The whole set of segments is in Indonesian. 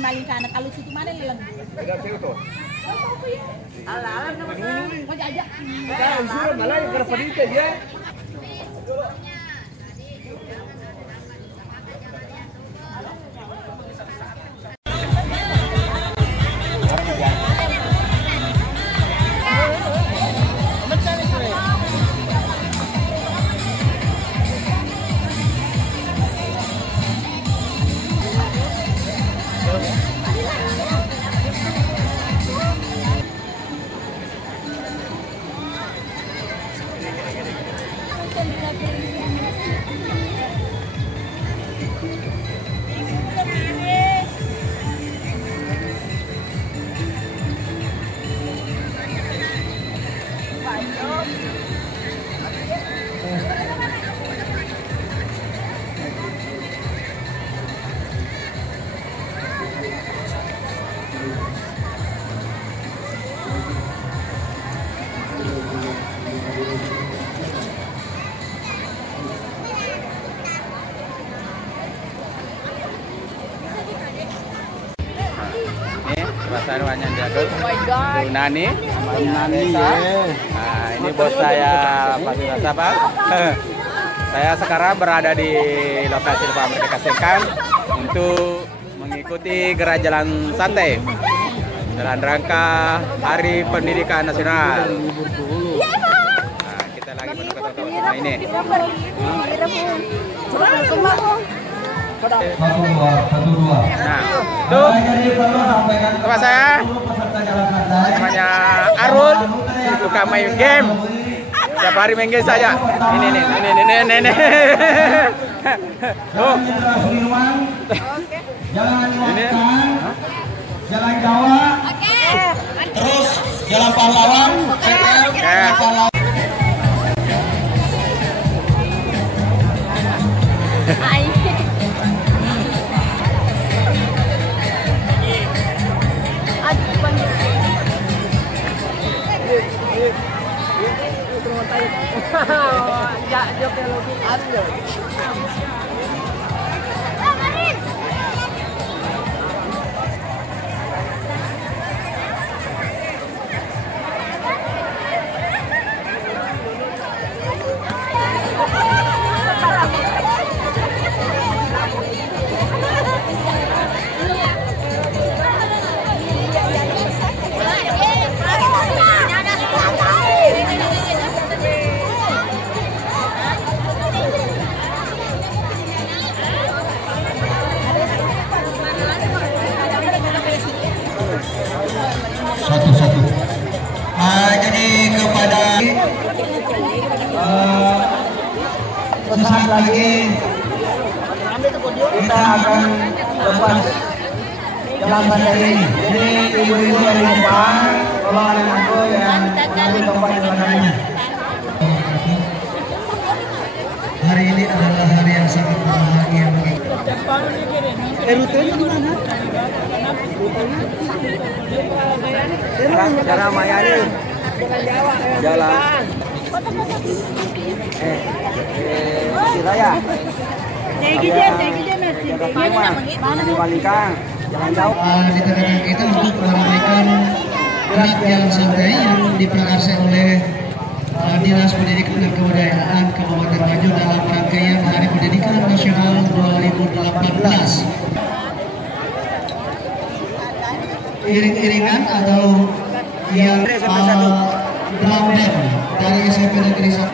Maling ka anak alus itu mana lang? Ada cewek tuh. Alam naman. Kau jajak. Suruh malah yang kerja dia. Pasar Wanyan Jadul, Nani, Desa. Nah, ini bos saya Pak Surasa, Pak. Saya sekarang berada di lokasi Pak Merdeka Sengkang untuk mengikuti gerak jalan santai dalam rangka Hari Pendidikan Nasional. Nah, kita lagi menuju ke tempat ini. Nah, itu teman saya namanya Arul, suka main game. Tiap hari main game saja. Ini. Tuh. Ini. Jalan Jawa. Terus Jalan Pahlawan. Satu-satu. Jadi kepada sesaat lagi kita akan lepas jalan santai ini. Jadi ibu-ibu dari depan, tolong anak-anakku yang mengambil tempat di belakangnya. Hari ini adalah hari yang sangat berbahagia bagi kita. Rutenya di mana? Jalan Mayani. Jalan. Siraya. Di Malikang. Jalan jauh. Di tengah kita untuk meramaikan gerak jalan santai yang diprakarsai oleh Dinas Pendidikan dan Kebudayaan Kabupaten Maju dalam rangkaian Hari Pendidikan Nasional 2018. Iring-iringan atau yang drum band dari SMP Negeri 1.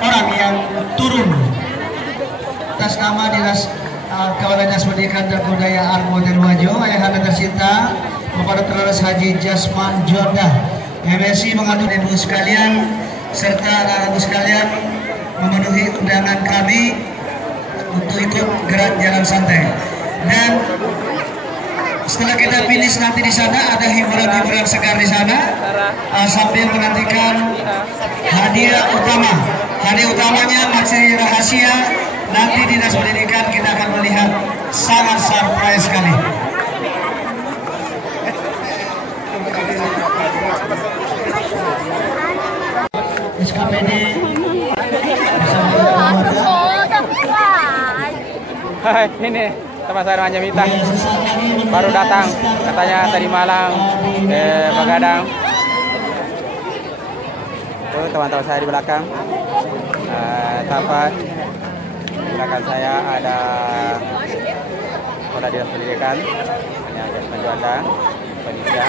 Orang yang turun atas nama Dinas Kawalan Dinas Pendidikan dan Kebudayaan Kabupaten Wajo, ayahanda tercinta Bapak Dr. Haji Jasman Jonda MSI mengatur ibu sekalian serta anak-anak sekalian memenuhi undangan kami untuk ikut gerak jalan santai. Dan setelah kita finish nanti di sana ada hiburan-hiburan segar di sana sambil menantikan hadiah utama. Hadiah utamanya masih rahasia. Nanti Dinas Pendidikan kita akan melihat sangat surprise sekali. SKPD Hai, ini teman saya namanya Mita, baru datang, katanya tadi malam Begadang. Tuh teman-teman saya di belakang, tapat di belakang saya ada Kepala Dinas Pendidikan, hanya Jasman Juanda, panitia.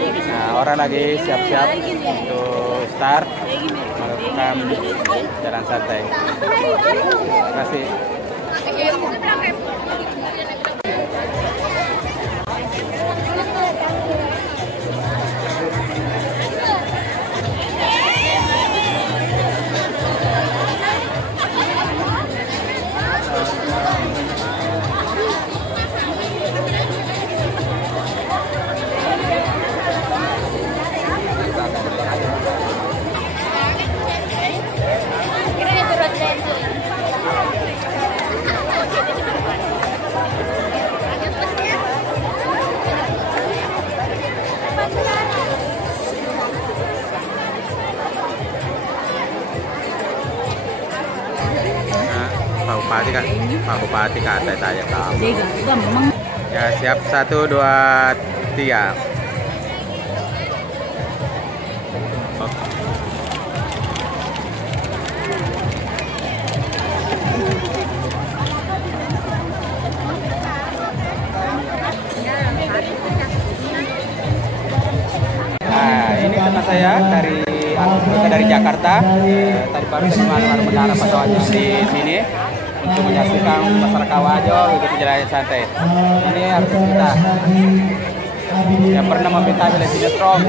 Nah, orang lagi siap-siap untuk start melakukan jalan santai. Terima kasih. Pak Bupati kata saya kamu. Ya siap 1, 2, 3. Nah, ini teman saya dari Jakarta. Tadi baru mendarat pesawatnya di sini untuk menyaksikan masyarakat Wajo begitu jalan santai. Ini artis kita yang pernah meminta film sinetron.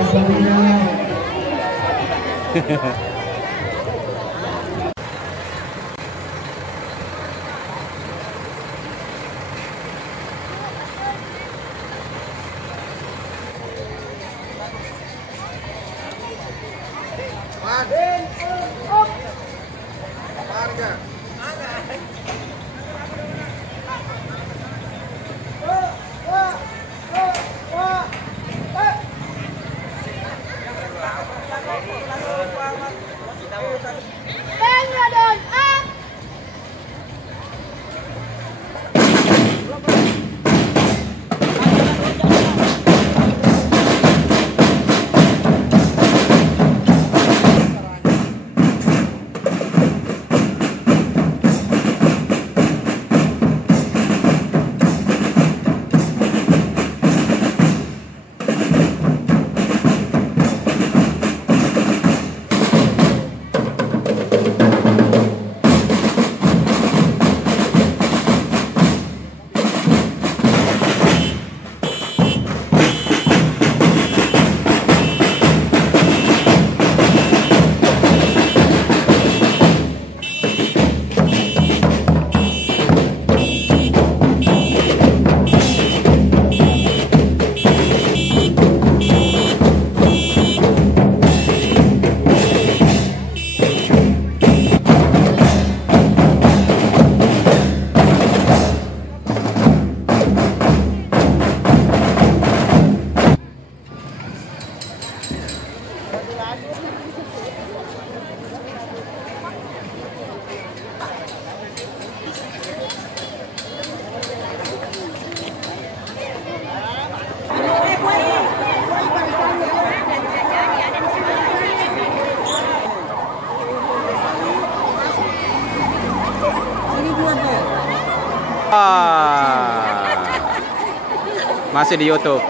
Masih di YouTube.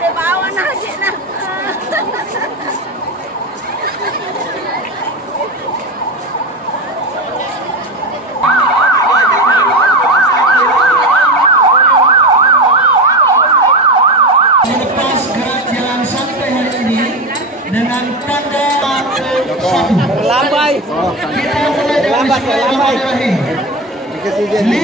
Bawa nasi nah. Terlambai. Terlambat. Dikasih dia 别！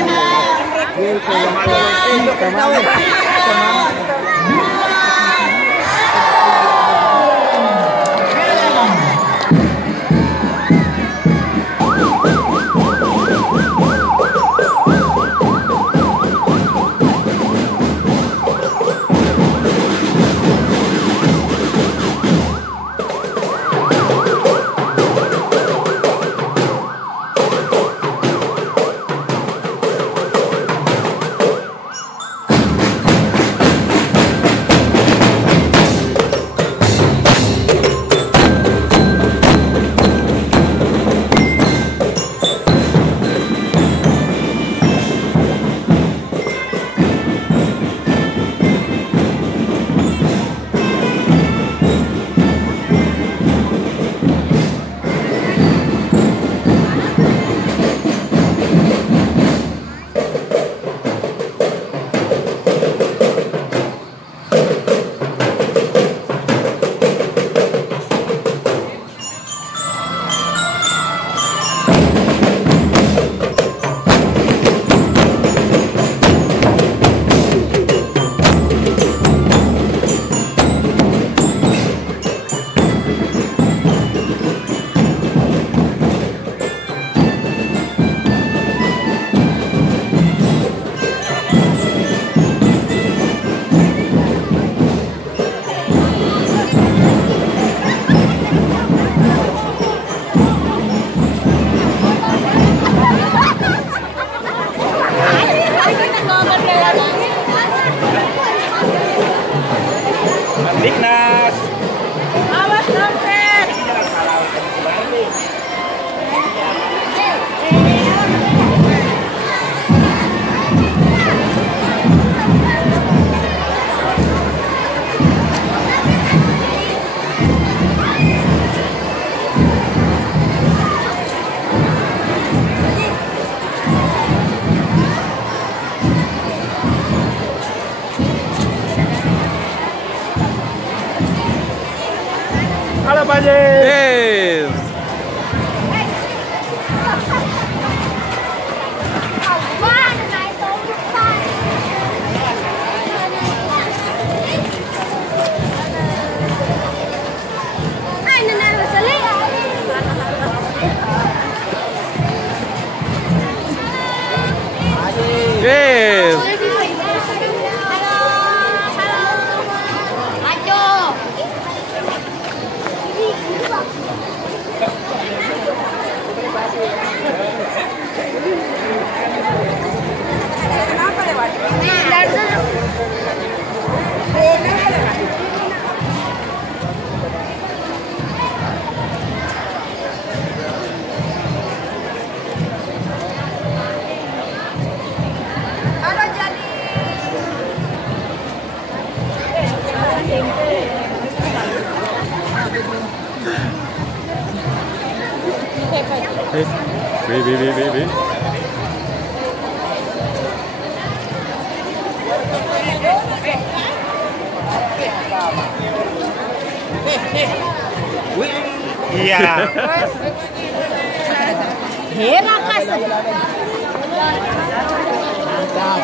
Iya.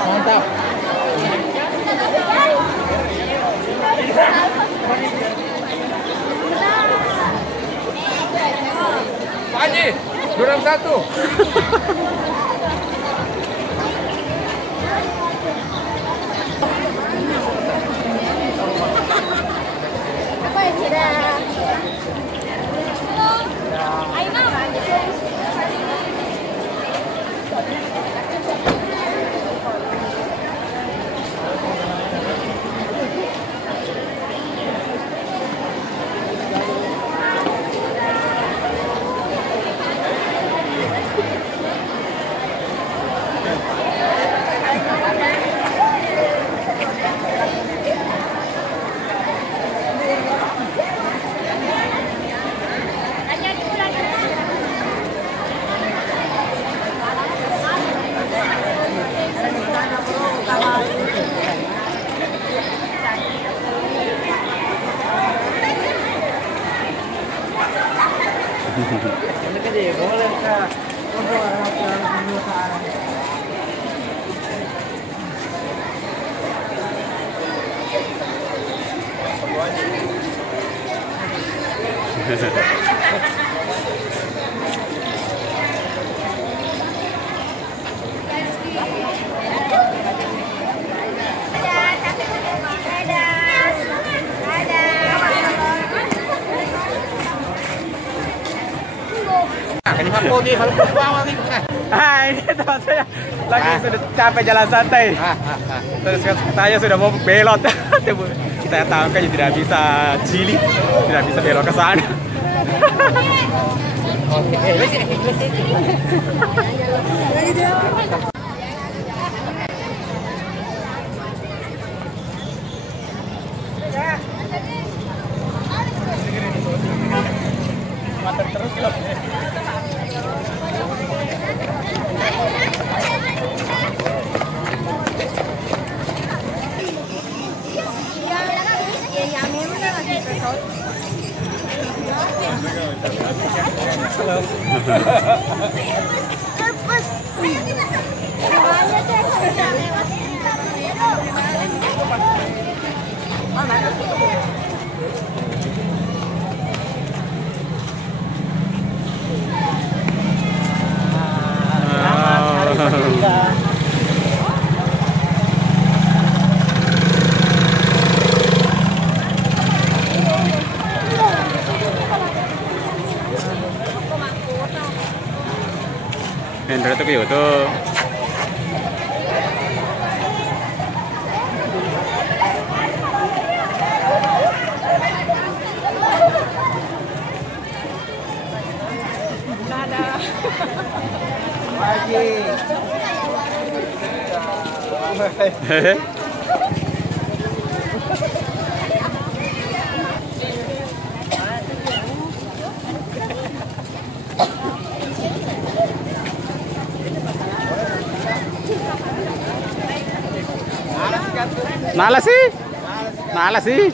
Mantap. Pak Haji, durang satu. Apa ya tidak? Aina. Ini teman saya lagi sudah capek jalan santai. Terus saya sudah mau belot. Saya tangkanya tidak bisa cilik, tidak bisa belok ke sana. Hendra tuh kayak gitu. Nala sih.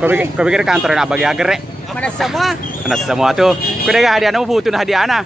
Kau pikir kantor nak bagi agar rek? Mana semua? Mana semua tuh? Kau dah hadiah nu butuh hadiah ana.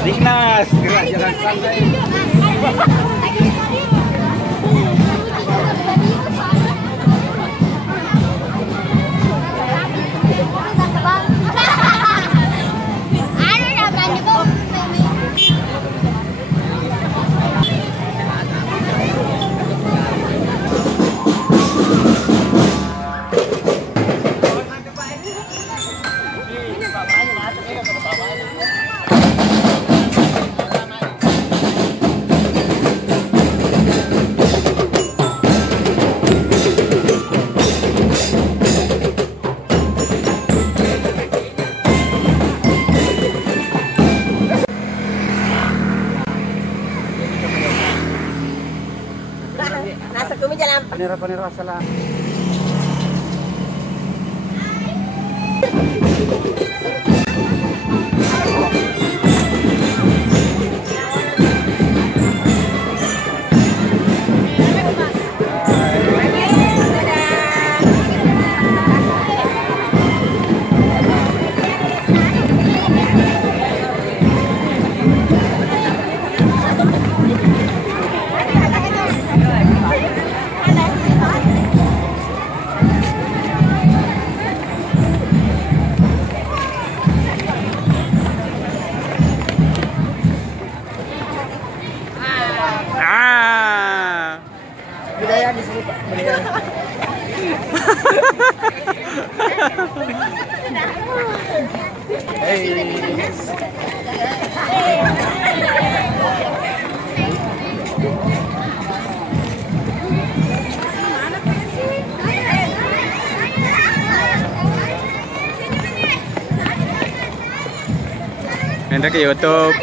Dignas, gerak jalan santai. Nasa kumi jalan. Panira salah. Budaya di sini Pak. Budaya. Nanti ke YouTube.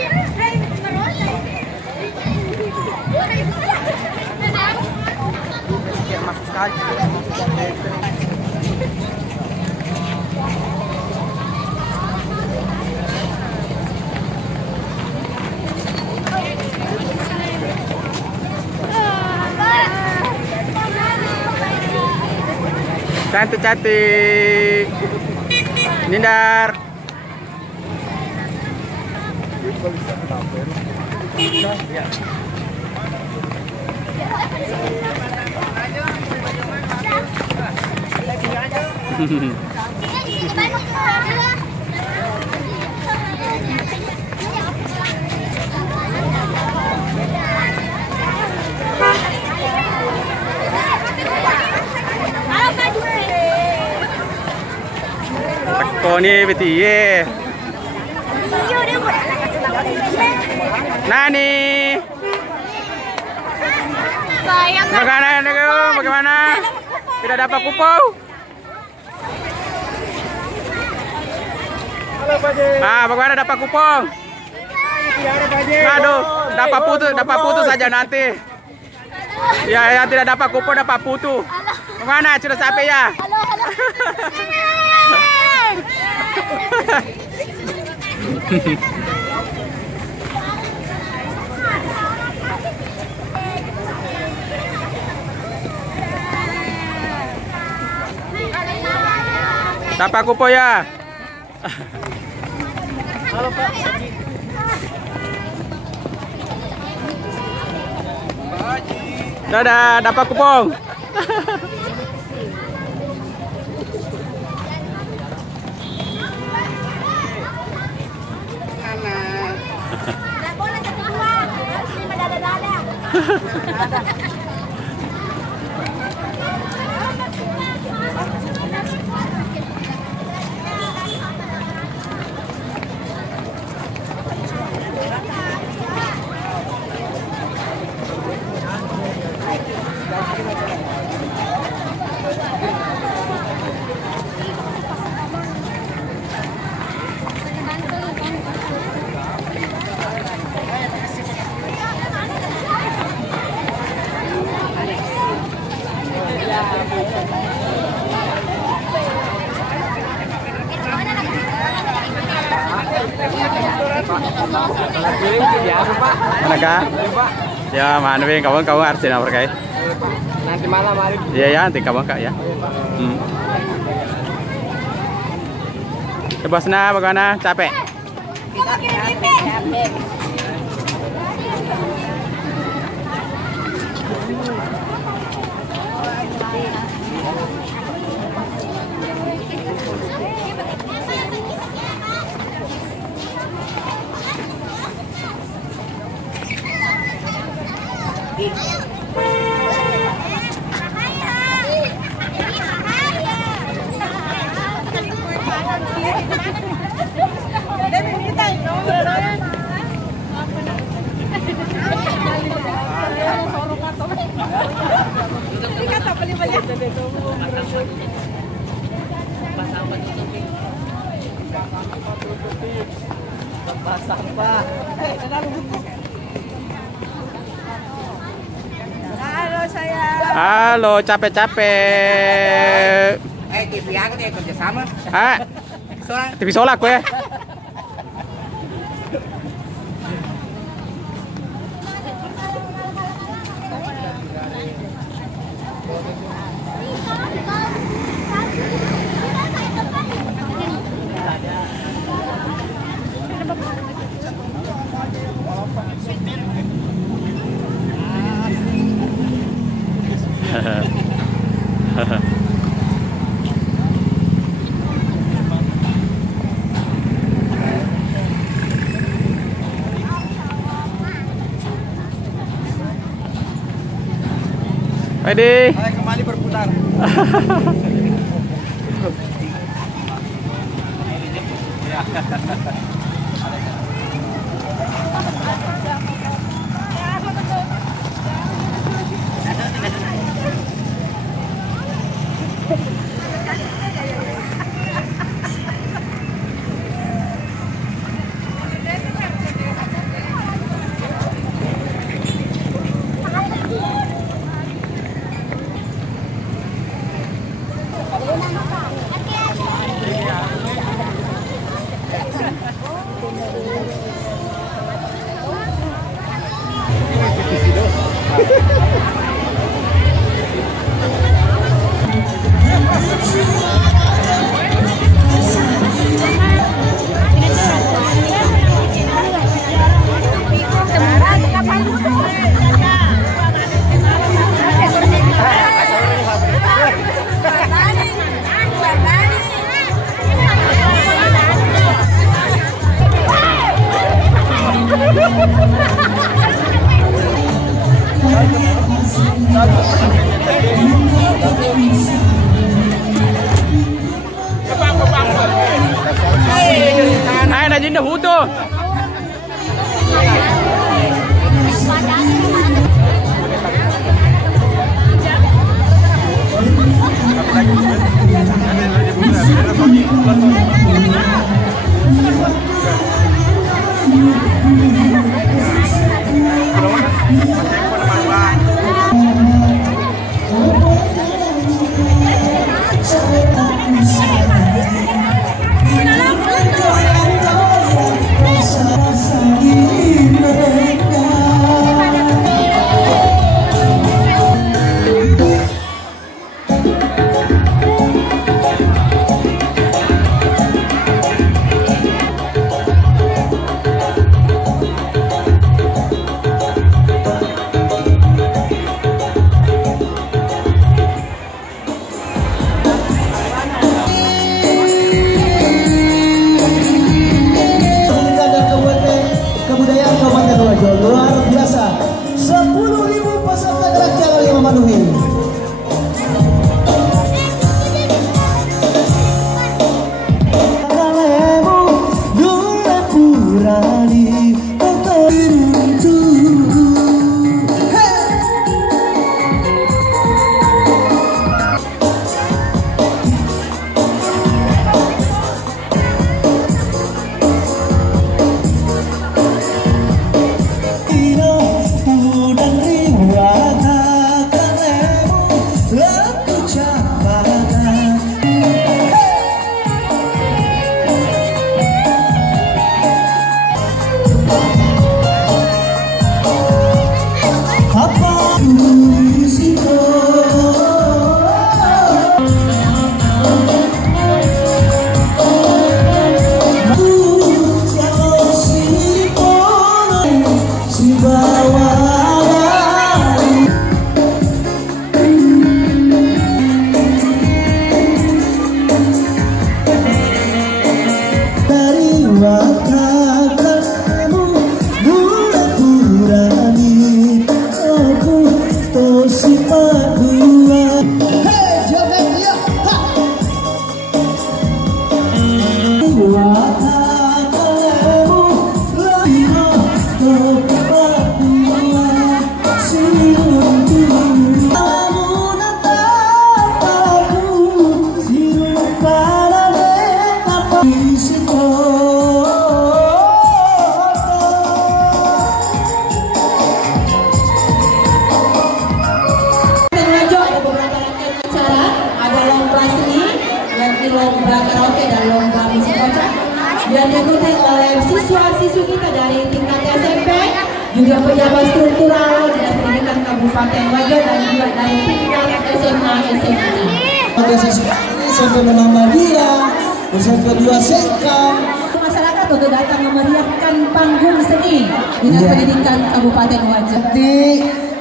Cantik-cantik. Nindar. Teko ni betiye. Nani. Bagaimana? Tidak dapat kupon. Bagaimana dapat kupon? Aduh, dapat putus saja nanti. Ya, yang tidak dapat kupon dapat putus. Bagaimana? Sudah sampai ya? Dapat kupon ya? Halo Pak. Dadah, dapat kupon. Manakah? Ya, mana yang kamu Arsenal berkait? Nanti malam hari. Iya ya, nanti kamu kak ya. Bosna bagaimana? Capek? Sampah. Halo saya. Halo, capek-capek. TV aku nih kerja sama. TV solak gue. Ready? Kembali berputar. Hai, najin dah hutu. siswa kita dari tingkat SMP, juga pejabat struktural Dinas Pendidikan Kabupaten Wajo dan juga dari tingkat SMA SMA. SMP Muhammadiyah, SMP 2 Sekam. Masyarakat untuk datang memeriahkan panggung seni Dinas Pendidikan Kabupaten Wajo.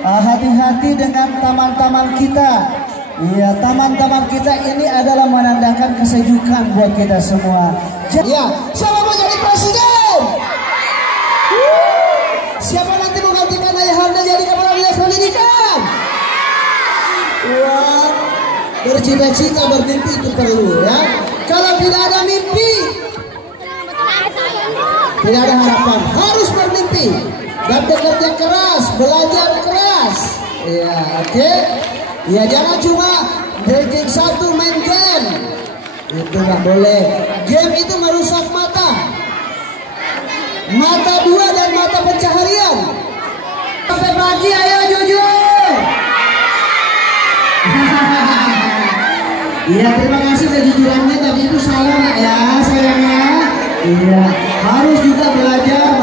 Hati-hati dengan taman-taman kita. Iya, taman-taman kita ini adalah menandakan kesejukan buat kita semua. Ya, siapa mau jadi presiden? Siapa nanti mau gantikan ayah anda jadi kepala dinas pendidikan? Wah, bercita-cita bermimpi itu perlu ya. Kalau tidak ada mimpi, tidak ada harapan. Harus bermimpi dan bekerja keras, belajar keras. Ya, oke. Ya, jangan cuma ranking 1 main game. Itu nggak boleh. Game itu merusak mata. Mata 2 dan mata pencaharian. Sampai pagi, ayo jujur. Iya, terima kasih kejujurannya, tapi itu salah ya sayangnya. Iya, harus juga belajar.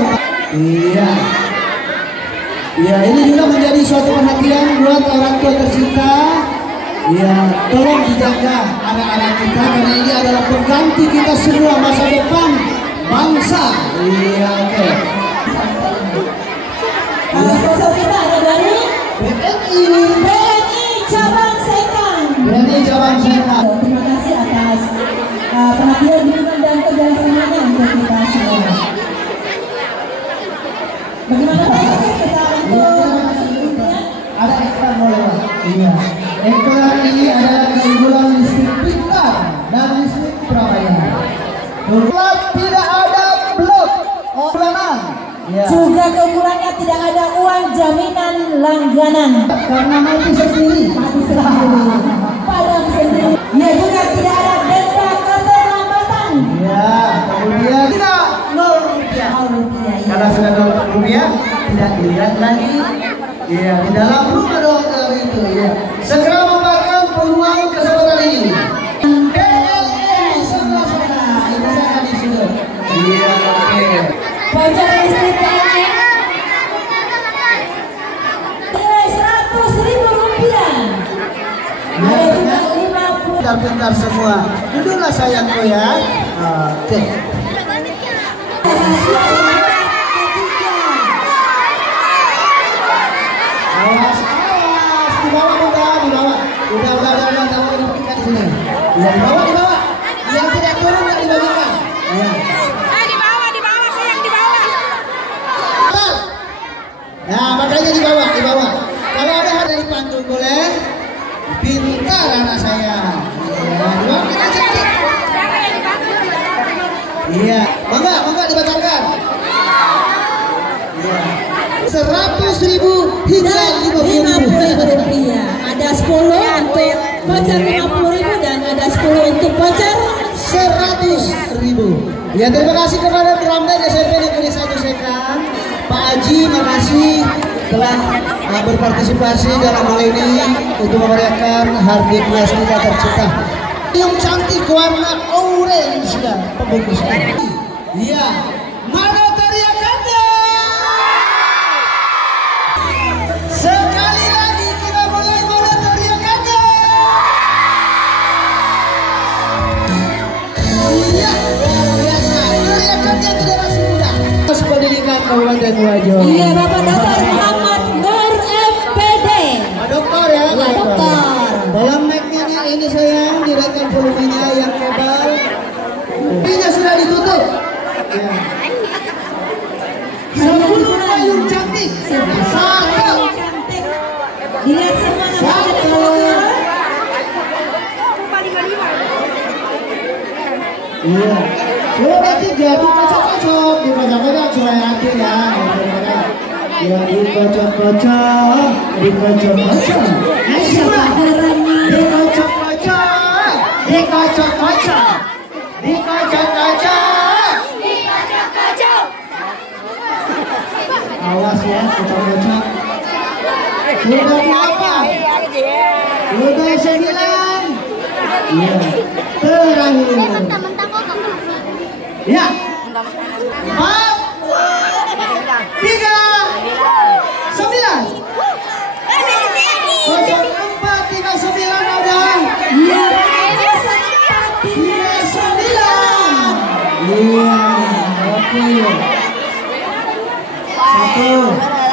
Iya. Ya, ini juga menjadi suatu perhatian buat orang tua tercinta. Ya, tolong dijaga anak-anak kita karena ini adalah pengganti kita semua masa depan bangsa. Iya, oke. Sponsor kita ada dari BNI Cabang Sekang. BNI Cabang Sekang. Terima kasih atas perhatian dukungan dan kerjasamanya untuk kita semua. Bagaimana Pak? Ada ekran boleh. Iya. Ekran ini adalah keunggulan listrik pintar dan listrik Surabaya. Blok tidak ada blok bulanan. Ya. Juga keunggulannya tidak ada uang jaminan langganan. Karena mati sendiri. Mati sendiri. Padam sendiri. Ya, juga tidak ada denda keterlambatan. Ya. Kemudian tidak 0 rupiah. 0 rupiah. Ya. Karena sudah 0 rupiah tidak dilihat lagi. Iya, di dalam rumah dong kalau itu ya. Segera memanfaatkan peluang kesempatan ini. PLN sebelah sana, itu saya di situ. Iya, oke. Voucher listrik PLN nilai Rp100.000. Ada juga 50. Pintar-pintar semua. Duduklah sayangku ya. Oke. Awas, di bawah di bawah. Udah, kamu dibagikan di sini. Ya, di bawah. Yang tidak turun nggak dibagikan. Ya. Di bawah, sayang di bawah. Nah, makanya di bawah. Kalau ada hal dari pantun boleh. Pintar anak saya. Ya, di bawah kita cek. Iya, bangga dibatalkan. Iya. 100.000 hingga 50.000 rupiah. Ada 10 untuk voucher 50.000 dan ada 10 untuk voucher 100.000. Ya, terima kasih kepada Pramda SMP Negeri 1 Sekang. Pak Haji, makasih telah berpartisipasi dalam hal ini untuk memeriahkan hari kelas kita tercinta. Yang cantik warna orange dan pembungkus. Iya, mana teriakannya? Sekali lagi kita mulai, mana teriakannya? Iya, luar biasa. Teriakannya generasi muda. Pendidikan Kabupaten Wajo. Iya, Bapak Dr. Muhammad Nur MPD. Pak Dokter ya, Pak Dokter. Tolong mic-nya ini sayang, direkam volumenya yang tebal. Ini sudah ditutup. Ya. 10 payung cantik. Satu. Dilihat semuanya. Satu. Iya. Sudah 3 dikocok-kocok, dikocok-kocok supaya hati ya. Ya, dikocok-kocok, dikocok-kocok. Dikocok-kocok, dikocok-kocok, dikocok-kocok. Awas ya, kocok-kocok. Sudah berapa? Sudah 9. Iya. Terakhir. Ya. 4. ayo. 1.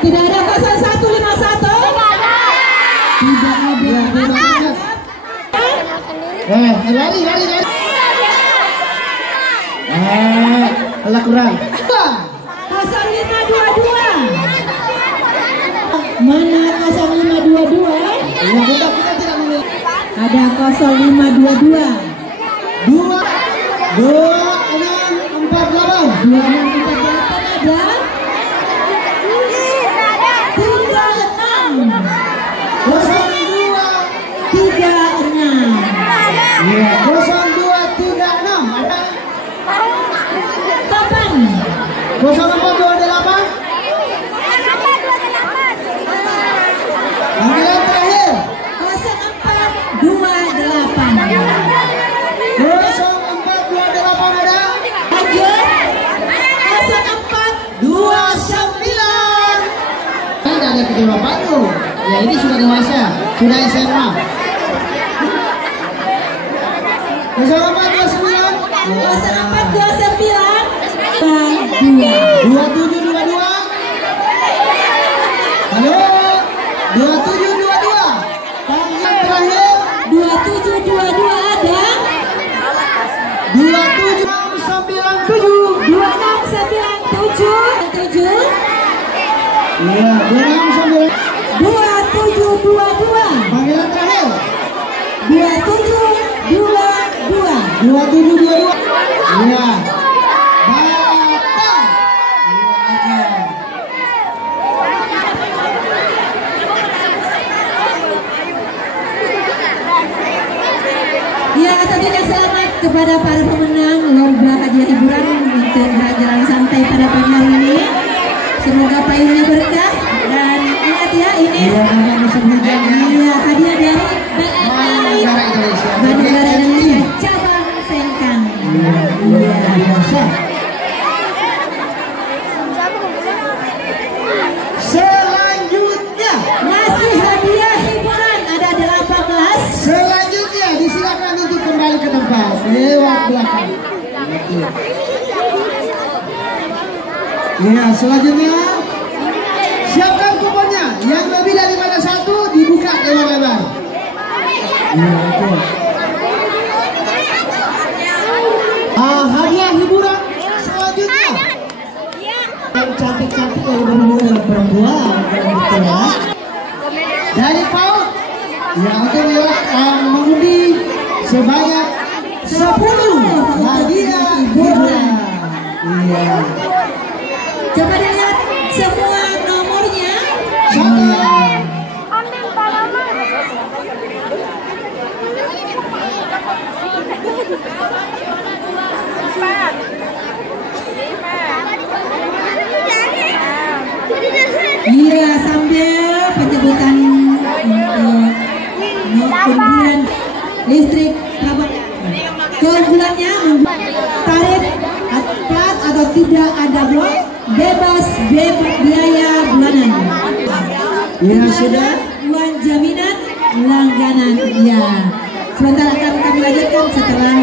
Tidak ada 0151. Tidak ada. Lari. Alah kurang. 0522. Mana 0522? Yang kita tidak memilih. Ada 0522. 2 6 4 8. 2648 ada. 0428. Panggilan terakhir 0428. 0428 ada. Lanjut 0429. Tidak ada kedua panggung. Ya ini sudah dewasa, sudah SMA. 0429. 0429. 2722. Halo. 2722. Panggilan terakhir 2722 ada. 2797. 2697. Iya, 2722. panggilan terakhir 2722. 2722. Iya. Ya, tentunya selamat kepada para pemenang lomba hadiah hiburan untuk jalan santai pada pagi hari ini. Semoga payungnya berkah dan ingat ya ini hadiah dari BNI Bandara Indonesia cabang Sengkang. Selanjutnya Masih hadiah hiburan ada 18. Selanjutnya disilakan untuk kembali ke tempat lewat belakang. Ya, selanjutnya siapkan kuponnya. Yang lebih daripada 1 dibuka lebar-lebar. Ya, betul. Hadiah hiburan selanjutnya. Yang cantik-cantik kalau berhubungan dengan perempuan, betul ya. Dari PAUD yang akan mengundi sebanyak 10 hadiah hiburan. Iya. Coba dilihat semua nomornya. 1. Iya, sambil penyebutan untuk undian listrik keunggulannya tarif plat atau tidak ada blok bebas biaya bulanan. Ya sudah. Uang jaminan langganan. Ya, sebentar akan kami lanjutkan setelah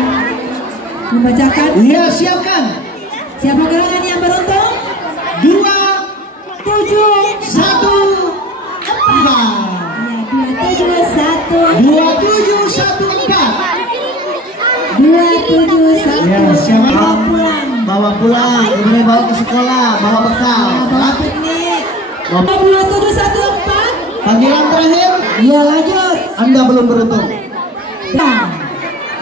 membacakan. Ya, siapkan. Siapa gerangan yang beruntung? 2 7 1 4. 2714. 2714. Ya, siapa? Bawa pulang. Bawa pulang, kemudian bawa ke sekolah, bawa bekal. Bawa piknik. 2714. Panggilan terakhir, Ya, lanjut. Anda belum beruntung. Nah,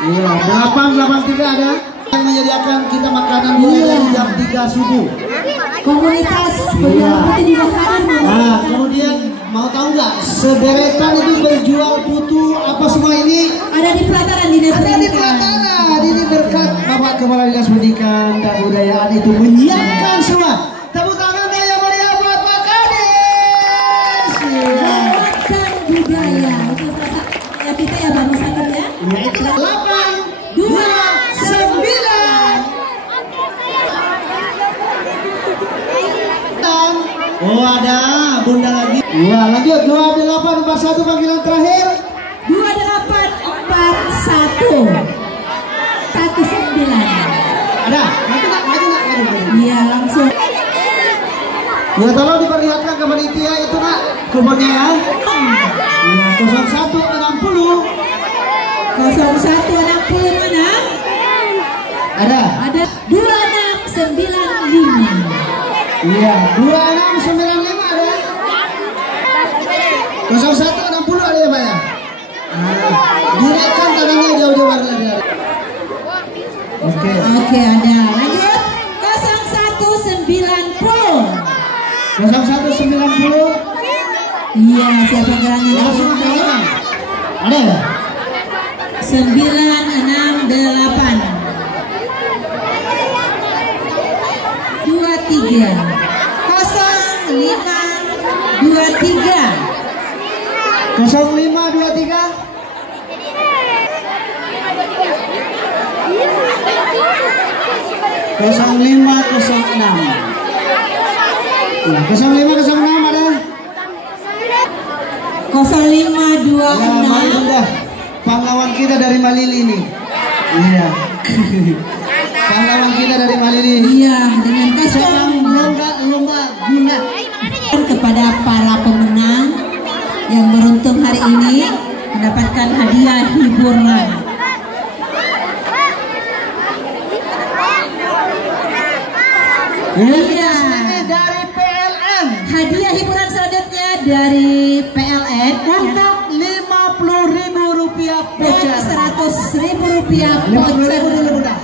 Iya, 883 ada yang menyediakan kita makanan mulai dari jam 3 subuh. komunitas penjual putih juga hadir. Nah, kemudian mau tahu nggak sederetan itu berjual putu apa semua ini? Ada di pelataran dinas Ada di pendidikan. pelataran, di berkat Bapak Kepala Dinas Pendidikan dan Kebudayaan itu menyiapkan semua. Tepuk tangannya yang meriah buat Pak Kades. Gerakan budaya itu ya kita ya Bang Musafir ya. Ya itu 8, 2, 9. Oh ada Bunda lagi. Ya lanjut 2841 panggilan terakhir. 2841 19. Ada? Maju. Iya langsung. Ya tolong diperlihatkan ke panitia itu nak kuponnya ya. Ya 0160. 0160 mana? Ada? Ada 2695. Iya 2695 ada. 0160 ada ya Pak ya? Direkam tangannya jauh-jauh lagi. Oke ada. Lanjut 0190. 0190. Iya siapa gerangan langsung ada ya? 968 23 0523. Kosong 0506. Ya, 0506 ada. 0526. Ya, pahlawan kita dari Malili nih. Iya. Pahlawan kita dari Malili. Iya, dengan kosong lomba guna. kepada para pemenang yang beruntung hari ini mendapatkan hadiah hiburan. Iya. Dari PLN. Hadiah hiburan selanjutnya dari PLN Untuk Rp50.000 voucher. Rp100.000 50.000 dulu udah.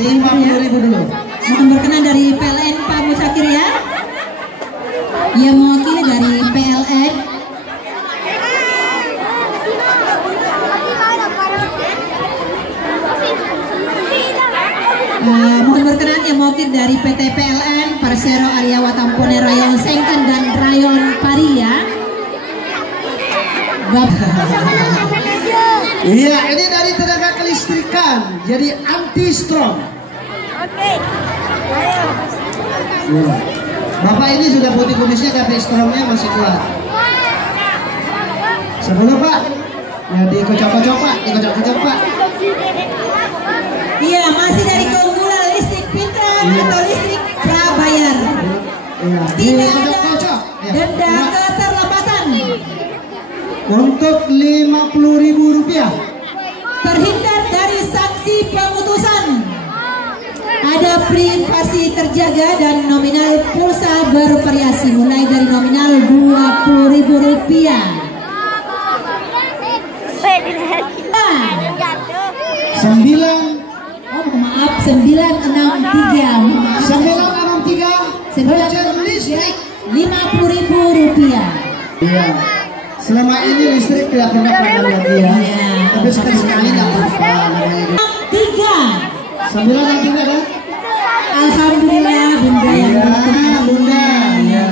50.000 dulu. Mohon berkenan dari PLN Pak Musafir ya. Yang mewakili dari PLN. Mohon berkenan yang mewakili dari PT PLN Persero Area Watampone Rayon Sengken dan Rayon Paria. Iya, ini dari tenaga kelistrikan, jadi anti stroke. Oke. Ayo. Ya. Bapak ini sudah putih kumisnya tapi stroke-nya masih kuat. Sebelum Pak, ya dikocok-kocok Pak. Iya, masih dari keunggulan listrik Pintrang atau listrik prabayar. Ya, Tidak ada dikocok-kocok. Ya. denda keterlambatan. Untuk Rp50.000. Terhindar dari sanksi pemutusan. Ada privasi terjaga dan nominal pulsa bervariasi mulai dari nominal Rp20.000. Maaf 963. 963 voucher listrik Rp50.000. Iya. Selama ini listrik tidak pernah padam lagi ya. Tapi sekali-sekali nggak apa-apa. 3. 963 kan? Alhamdulillah Bunda yang Iya, berkenan. Bunda. Iya.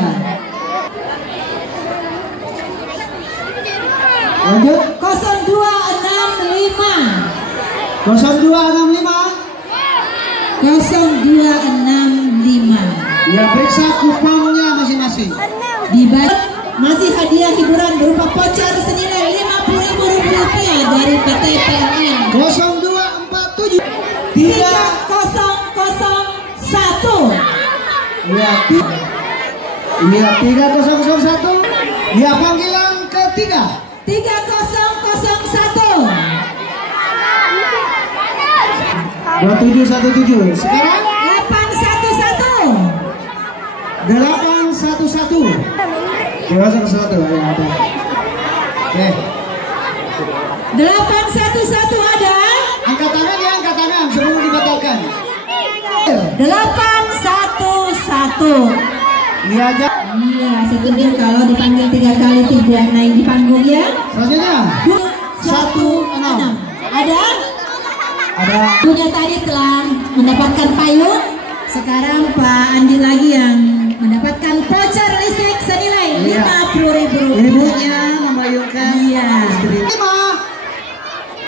Lanjut 0265. 0265. 0265. Ya, periksa kuponnya masing-masing. Dibayar masih hadiah hiburan berupa voucher senilai Rp50.000 dari PT PLN. 0247. 3001. Iya, 3001. Ya, panggilan ketiga. 3001. 2717. Sekarang 811. 811. 811 ya ada. Oke. 811 ada. Angkat tangan ya, angkat tangan sebelum dibatalkan. 811. Iya aja. Iya, setuju kalau dipanggil 3 kali tidak naik di panggung ya. Selanjutnya 216. Ada? ada punya tadi telah mendapatkan payung. Sekarang Pak Andi lagi yang mendapatkan voucher listrik senilai Rp50.000. ibunya memayungkan. Iya. 5.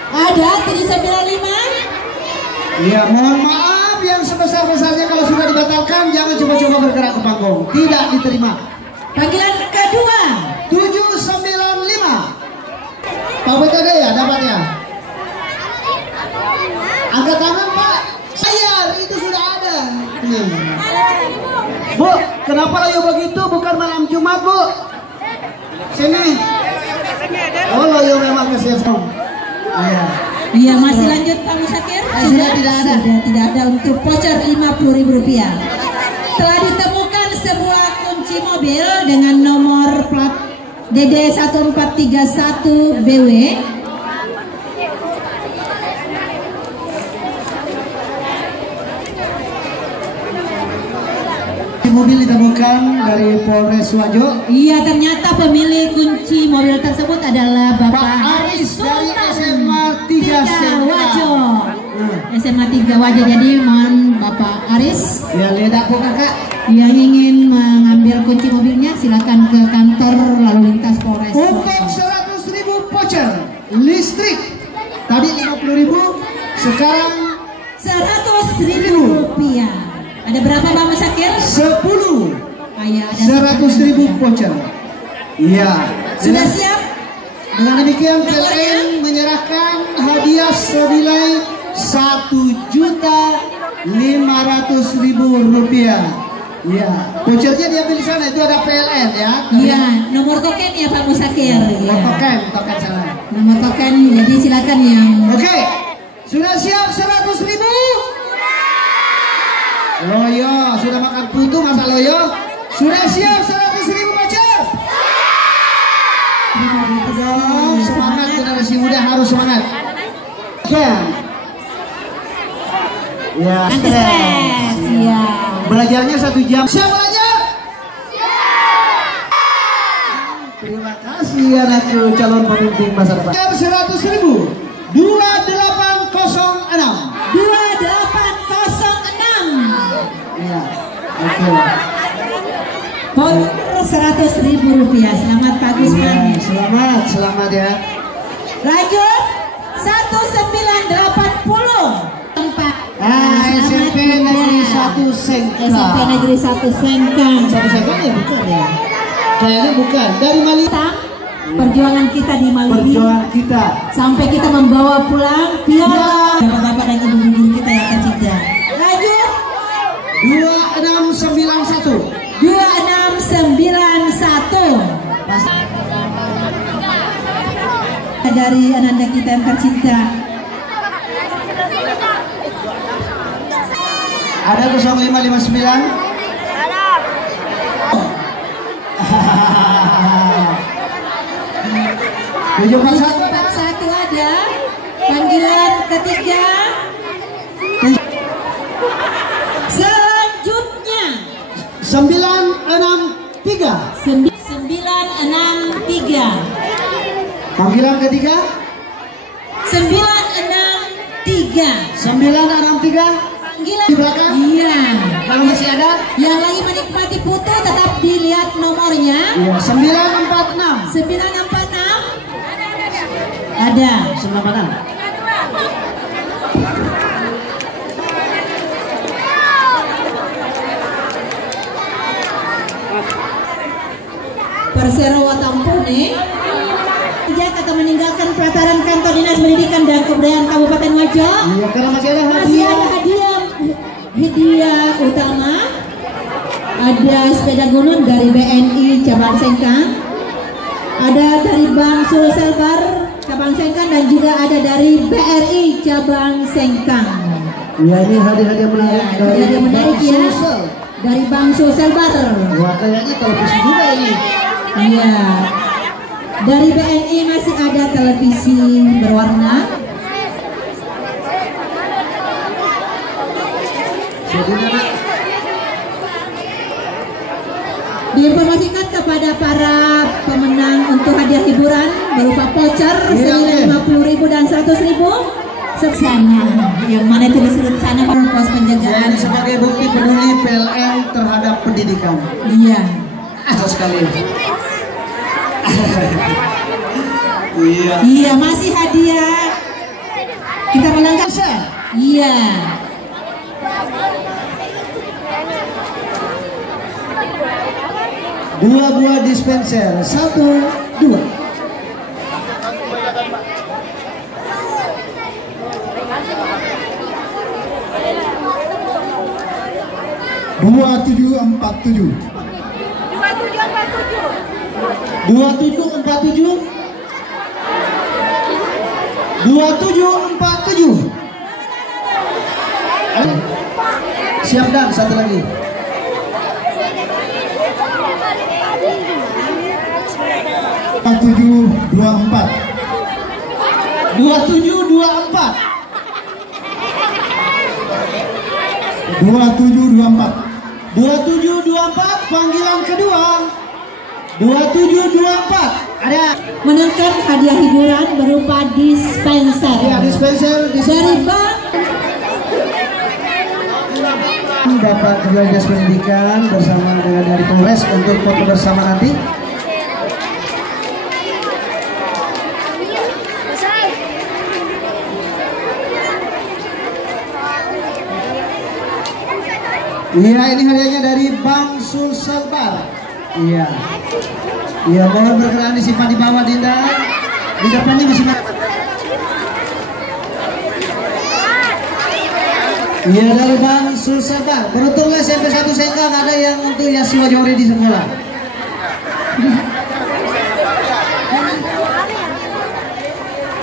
Ada 795. Iya, mohon maaf yang sebesar-besarnya kalau sudah dibatalkan jangan coba-coba bergerak ke panggung. Tidak diterima. Panggilan kedua 795. Pak BTD ya dapatnya. Angkat tangan Pak. Bayar itu sudah ada. Bu, kenapa layu begitu? Bukan malam Jumat Bu. Sini. Oh layu memang kesiasan. Iya. Iya, masih lanjut Pak Musakir? Sudah tidak ada. Sudah tidak ada untuk voucher Rp50.000. Telah ditemukan sebuah kunci mobil dengan nomor plat DD 1431 BW. Mobil ditemukan dari Polres Wajo. Iya, ternyata pemilik kunci mobil tersebut adalah Bapak Pak Aris dari Sultan SMA 3 Wajo. SMA 3 Wajo. Jadi mohon Bapak Aris Ya lihat aku kakak. yang ingin mengambil kunci mobilnya silakan ke kantor lalu lintas Polres Untuk Wajo. 100.000 voucher listrik. Tadi 50.000, sekarang Rp100.000. Ada berapa Pak Musakir? 10. Ada 100.000 voucher. Iya. Sudah siap? Dengan demikian PLN menyerahkan hadiah senilai Rp1.500.000. Iya. Vouchernya diambil di sana, itu ada PLN ya. Iya, nomor token ya Pak Musakir. Iya. Token sana. Nomor token, jadi silakan yang Oke. Sudah siap 100.000? Loyo, sudah makan putu masa loyo? Sudah siap 100.000 voucher? Semangat generasi muda harus semangat. Ya. Ya, stres. Iya. Belajarnya 1 jam. Siap belajar? Terima kasih anakku calon pemimpin masa depan. 100.000. 2806. 2806. Iya. Oke. Voucher Rp100.000. Selamat Pak Gusman. Selamat ya. Lanjut 1980. Tempat. SMP Negeri 1 Sengkang. SMP Negeri 1 Sengkang. 1 Sengkang ya bukan ya? Kayaknya bukan. Dari Malita. Perjuangan kita di Maliti. Perjuangan kita. Sampai kita membawa pulang piala bapak-bapak dan ibu-ibu kita yang tercinta. Lanjut 2691. 2691. Dari ananda kita yang tercinta. Ada 0559. Tujuh 741 ada. Panggilan ketiga. Selanjutnya 963. 963. Panggilan ketiga 963. 963. Panggilan Di belakang? Iya. Kalau masih ada? Yang lagi menikmati putu tetap dilihat nomornya. Iya, 946. 946. Ada. 946. Persero Watampone. Sejak kata meninggalkan pelataran kantor Dinas Pendidikan dan Kebudayaan Kabupaten Wajo. Iya, karena masih ada Masih hadiah. ada hadiah utama. Ada sepeda gunung dari BNI Cabang Sengkang. Ada dari Bank Sulselbar Cabang Sengkang dan juga ada dari BRI Cabang Sengkang. Iya, ini hadiah-hadiah menarik dari Hadiah menarik ya. Sulsel. Dari Bank Sulselbar. Wah, kayaknya televisi juga ini. Iya. Dari BNI masih ada televisi berwarna. Diinformasikan kepada para pemenang untuk hadiah hiburan berupa voucher senilai 50.000 dan 100.000. Sana, yang mana itu disebut sana pos penjagaan. Jadi sebagai bukti peduli PLN terhadap pendidikan. Iya. Sekali. Iya. Iya, masih hadiah. Kita melangkah. Iya. Dua buah dispenser. 1, 2. Dua 747. 2747. 2747. Siap dan satu lagi. 2724. 2724. 2724. 2724 panggilan kedua. 2724 ada Menangkan hadiah hiburan berupa dispenser. ya dispenser Dari bank Bapak Kepala Dinas Pendidikan bersama dengan dari Polres untuk foto bersama nanti. Iya, ini hadiahnya dari Bank Sulselbar. Iya. Iya, mohon berkenan disimpan di bawah, Dinda. Di depannya masih. Iya, dari Bank Sulselbar. Beruntunglah SMP 1 Sengkang ada yang untuk Yasua Jori di sekolah.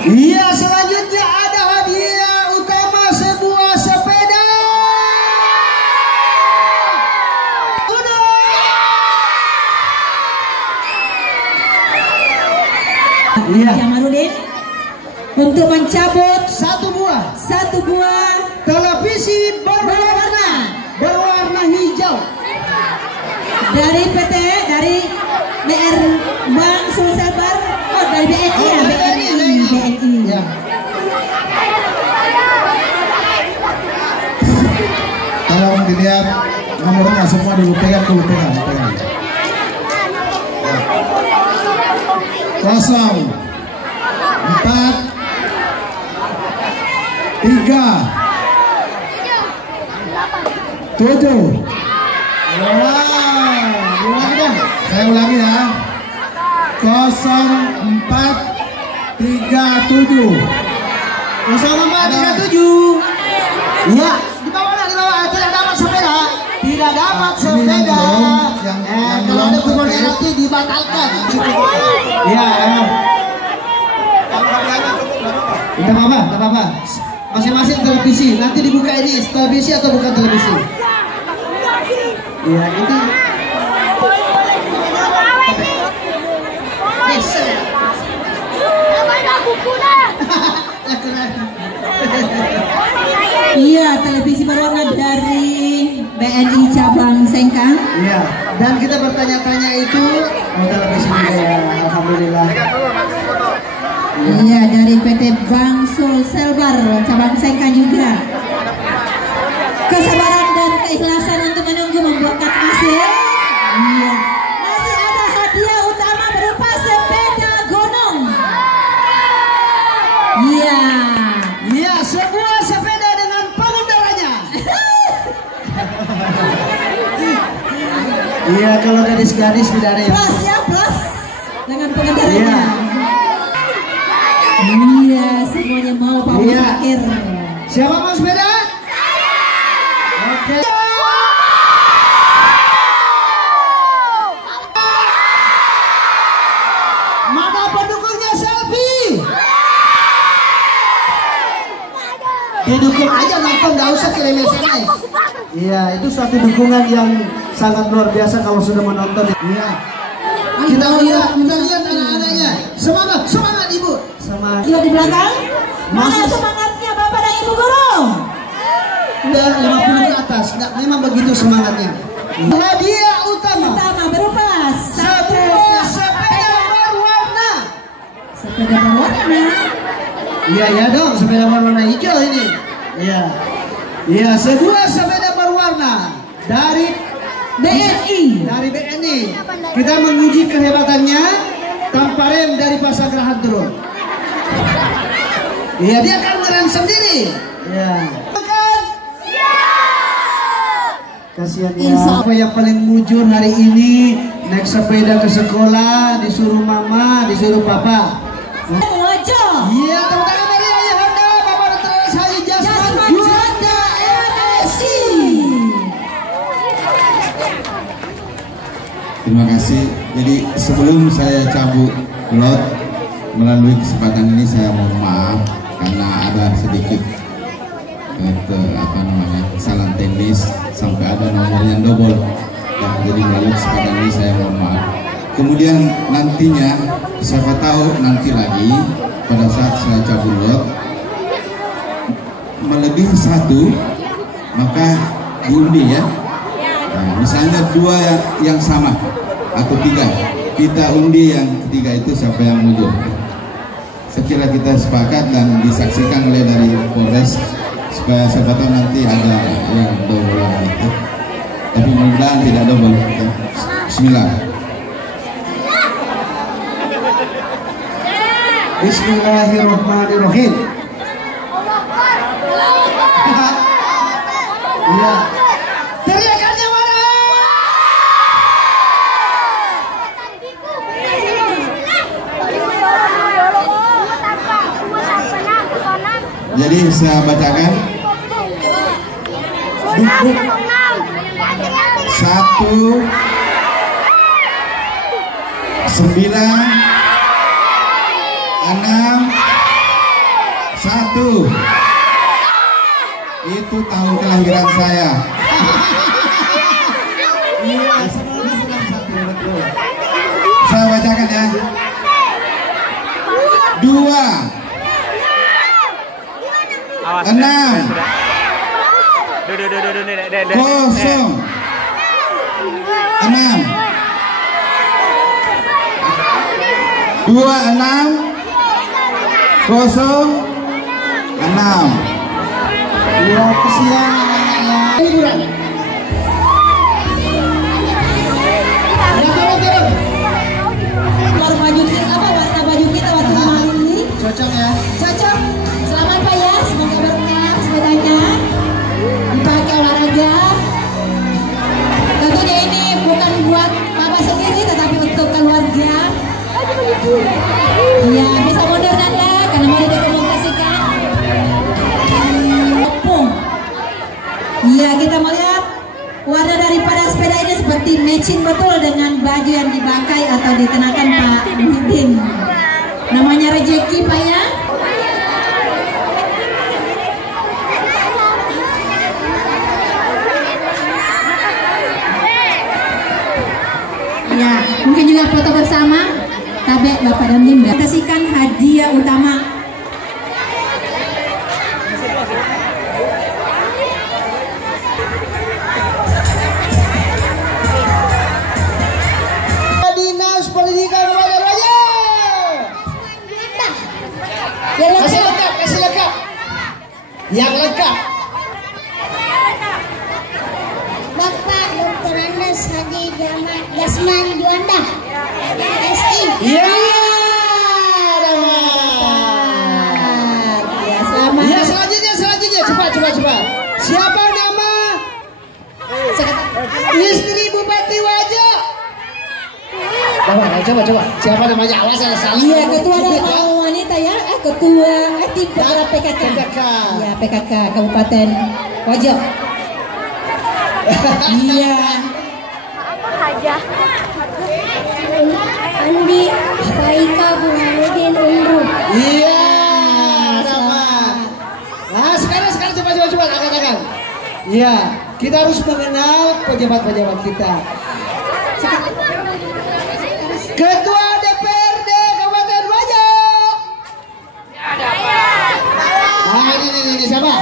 Iya, selanjutnya ada hadiah utama sebuah sepeda. Iya. Jamarudin untuk mencabut Satu buah televisi berwarna hijau dari PT dari BR Bank Sulselbar. Oh, dari BNI ya, BNI. Ya. Tolong dilihat nomornya semua dulu, pegang. 0, 4, 3, 7. Saya ulangi ya. 0437. 0437. Ya, di bawah. Tidak dapat sepeda. Kalau ada kupon nanti dibatalkan. Ya. Tidak apa-apa. Masing-masing televisi. Nanti dibuka ini televisi atau bukan televisi? Ya, ini. Iya, televisi berwarna dari BNI cabang Sengkang. Iya, dan kita bertanya-tanya itu televisi juga ya, alhamdulillah. Iya, dari PT Bank Sulselbar cabang Sengkang juga. Kesabaran dan keikhlasan untuk menunggu membuahkan hasil. Iya. Masih ada hadiah utama berupa sepeda gunung. Iya. Iya, sebuah sepeda dengan pengendaranya. Iya, kalau gadis-gadis tidak ada yang Plus ya, plus dengan pengendaranya. Iya, semuanya mau Pak Iya. Fakir. Siapa mau sepeda? Oke. Mana pendukungnya selfie? Didukung aja, nonton, nggak usah kirim SMS. Iya, itu suatu dukungan yang sangat luar biasa kalau sudah menonton. Iya. Kita lihat anak-anaknya. Semangat Ibu. Semangat. Lihat di belakang. Mana Masuk. semangatnya Bapak dan Ibu Guru? Udah 50 ke atas, nggak memang begitu semangatnya. Hadiah utama. Pertama berupa satu Sebuah sepeda berwarna. sepeda berwarna Iya ya dong, sepeda berwarna hijau ini. Iya. Iya, sebuah sepeda berwarna dari BNI. Dari BNI. Kita menguji kehebatannya tanpa rem dari Pasagrahan turun. Iya, dia akan ngerem sendiri. Iya. Kasihan ya. Apa yang paling mujur hari ini naik sepeda ke sekolah, disuruh mama, disuruh papa. Wajah. Iya, tepuk tangan bagi ayah anda, Bapak Dr. Haji Jasman Juanda MSI. Terima kasih. Jadi sebelum saya cabut lot, melalui kesempatan ini saya mohon maaf karena ada sedikit kesalahan teknis sampai ada nomor yang double. Jadi melalui kesempatan ini saya mohon maaf. Kemudian nantinya siapa tahu nanti lagi pada saat saya cabut lot melebihi 1 maka diundi ya. Nah, misalnya 2 yang sama atau 3 kita undi yang ketiga itu siapa yang mujur. Sekira kita sepakat dan disaksikan oleh dari Polres supaya siapa tahu nanti ada yang double itu. Tapi mudah-mudahan tidak double. Bismillah. Bismillahirrahmanirrahim. Iya. Teriakannya mana? Jadi saya bacakan. 1 9 6 1. Itu tahun kelahiran saya. Saya bacakan ya. 2 6 0 6 26 0 6. Ya, kesian anak-anaknya. Hiburan. Warna baju kita warna baju kita waktu kemarin ini Cocok ya. cocok. Selamat Pak ya, semoga berkah sepedanya dipakai olahraga. Tentunya ini bukan buat Bapak sendiri tetapi untuk keluarga. Ya, bisa mundur Nanda karena mau didokumentasikan. Ya, kita melihat warna daripada sepeda ini seperti matching betul dengan baju yang dipakai atau dikenakan Pak Muhyiddin. Namanya rezeki Pak ya. Ya, mungkin juga foto bersama. Tabek Bapak dan Linda. Kasihkan hadiah utama. Dinas Pendidikan Kabupaten Raja. Kasih lengkap, kasih lengkap. Yang lengkap. Bapak Dr. Andes Haji Jasman Juanda MSI. Iya. Ya, selamat. Ya, selanjutnya cepat. Siapa nama istri Bupati Wajo? Coba. Siapa namanya? Awas ada salah. Iya, ketua dan wanita ya. Ketua tim PKK. Ya, PKK Kabupaten Wajo. Iya. Andi Faika Burhanuddin Umru. Iya, sama. Nah, sekarang coba angkat tangan. Iya, kita harus mengenal pejabat-pejabat kita. Ketua DPRD Kabupaten Wajo. Nah, ini siapa?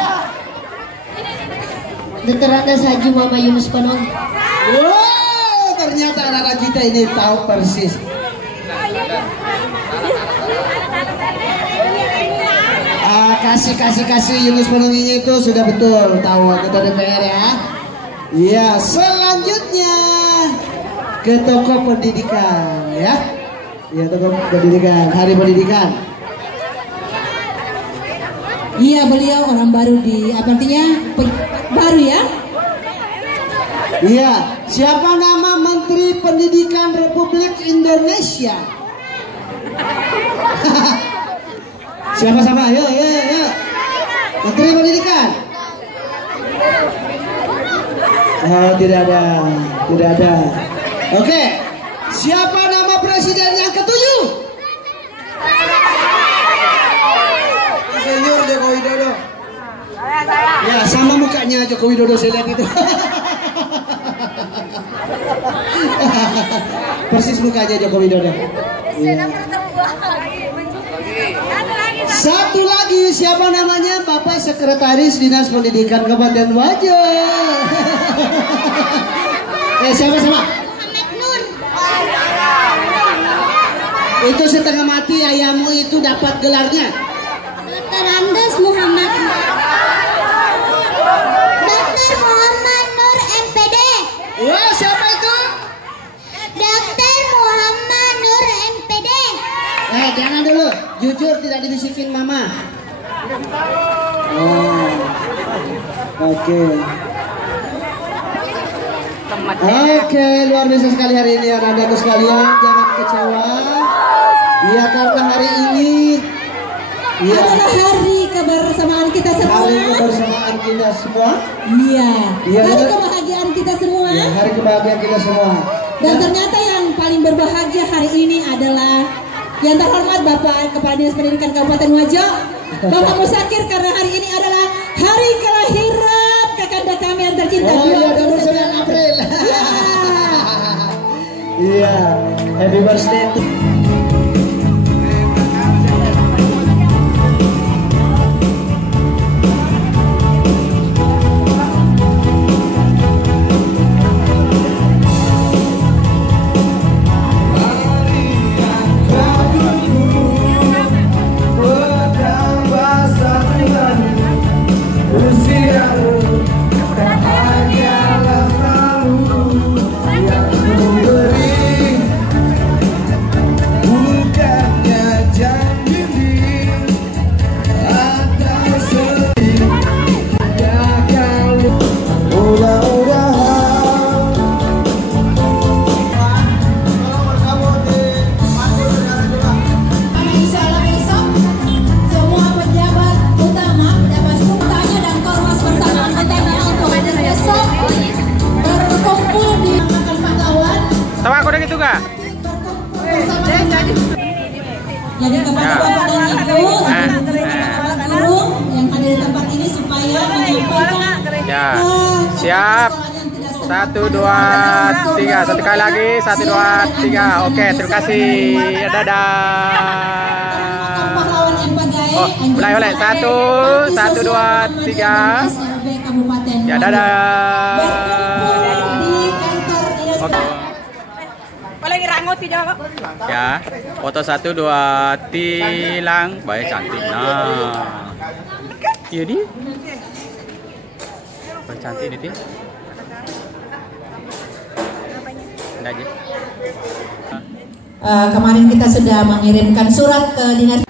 Dr. Andes Haji Muhammad Yunus Panong. Wow, ternyata anak-anak kita ini tahu persis. kasih Yunus Penunginya itu sudah betul tahu anggota DPR ya. Iya, selanjutnya ke tokoh pendidikan ya. Iya, tokoh pendidikan, Hari Pendidikan. Iya, beliau orang baru di artinya baru ya. Iya, siapa nama Menteri Pendidikan Republik Indonesia? Siapa sama? Ayo. Menteri Pendidikan. Oh, tidak ada. Oke, siapa nama Presiden yang ke-7? Insinyur Joko Widodo. Ya, sama mukanya Joko Widodo saya lihat itu. Persis mukanya Joko Widodo. Ya. Satu lagi, siapa namanya? Bapak Sekretaris Dinas Pendidikan Kabupaten Wajo. Siapa sama? Muhammad Nur. Itu setengah mati ayammu itu dapat gelarnya. Dr. Andes Muhammad Nur. Dr. Muhammad Nur MPD. Wah, siapa itu? Dr. Muhammad Nur MPD. Jangan dulu, jujur tidak dibisikin mama. Oh, oke. Oke, luar biasa sekali hari ini anak-anakku sekalian, jangan kecewa. Ya, karena hari ini Adalah hari kebersamaan kita semua. hari kebersamaan kita semua. Iya. Iya, Hari betul. kebahagiaan kita semua. Ya, hari kebahagiaan kita semua. Dan ternyata yang paling berbahagia hari ini adalah yang terhormat Bapak Kepala Dinas Pendidikan Kabupaten Wajo, Bapak Musakir, karena hari ini adalah hari kelahiran kakanda kami yang tercinta. Oh iya, 29 April. Iya, happy birthday. Tahu aku udah gitu gak? Jadi kepada Bapak dan Ibu, Bapak guru yang ada di tempat ini supaya menyampaikan Ya, siap. 1, 2, 3. Satu kali lagi. 1, 2, 3. Oke, terima kasih. Dadah. pahlawan MPGAE. Oh, mulai. 1, 2, 3. Ya, dadah. Berkumpul di kantor dinas. Oke. Paling rangot tidak kok. Ya, foto 1, 2, tilang. Baik, cantik. Nah, iya di. Baik, cantik ini Tin. Ini aja. Kemarin kita sudah mengirimkan surat ke dinas.